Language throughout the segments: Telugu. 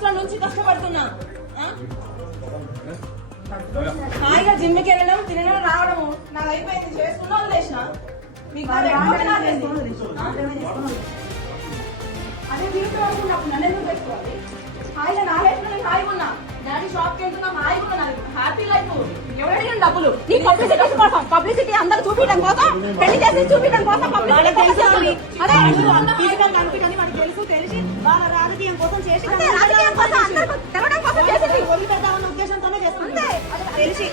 సంవత్సరాల నుంచి కష్టపడుతున్నా. హాయిగా జిమ్కి వెళ్ళడం, తినడం, రావడము నాకు అయిపోయింది. చేసుకున్నా వదిలేసిన. మీకు అదే వీటిలో అనుకున్నప్పుడు నన్ను ఎందుకు తెచ్చుకోవాలి? హాయిగా నా లైఫ్ లో నేను హాయిగా ఉన్నా. డాడీ షాప్ కి వెళ్తున్నా, హాయిగా ఉన్నా. Happy life. ఎవరైనా డబ్బులు నీ పబ్లిసిటీ కోసం, పబ్లిసిటీ అందరూ చూపించడం కోసం, పెళ్లి చేసి చూపించడం కోసం తెలుసు తెలిసి వాళ్ళ రాజకీయం కోసం చేసి రాజకీయం కోసం తెలవడం కోసం చేసింది. వదిలిపెడతామన్న ఉద్దేశంతోనే చేస్తుంది. తెలిసి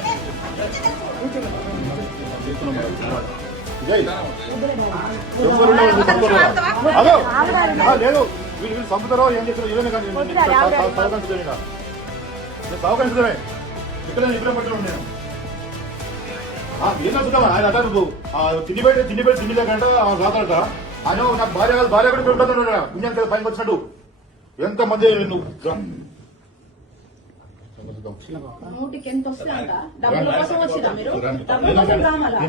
లేదు వీళ్ళు సంపుతారో ఏం చేస్తారో ఏదైనా కానీ సహకరించడమే ఇక్కడ ఇబ్బంది పట్టడం నేను ఏం చూద్దామా ఆయన అట నువ్వు తిండి లేకంట రాదట ఆయన నాకు భార్య కూడా పెరుగుతాడు పుణ్యం కదా పైకి వచ్చినట్టు ఎంత మంది నువ్వు నూటికి ఎంత వస్తుందంట? డబ్బుల కోసం వచ్చిందా మీరు? డబ్బుల కోసం రామాలా?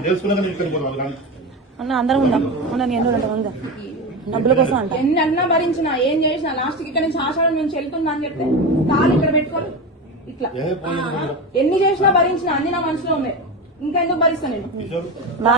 అన్న అందరం ఉందాం. ఉందా డబ్బుల కోసం అంట. ఎన్ని అన్నా భరించిన, ఏం చేసినా లాస్ట్ కి ఇక్కడ నుంచి ఆషాఢం నుంచి వెళ్తున్నా అని చెప్తే కాలు ఇక్కడ పెట్టుకోవాలి. ఇట్లా ఎన్ని చేసినా భరించిన, అన్ని నా మనసులో ఉన్నాయి. ఇంకా ఎందుకు భరిస్తా నేను?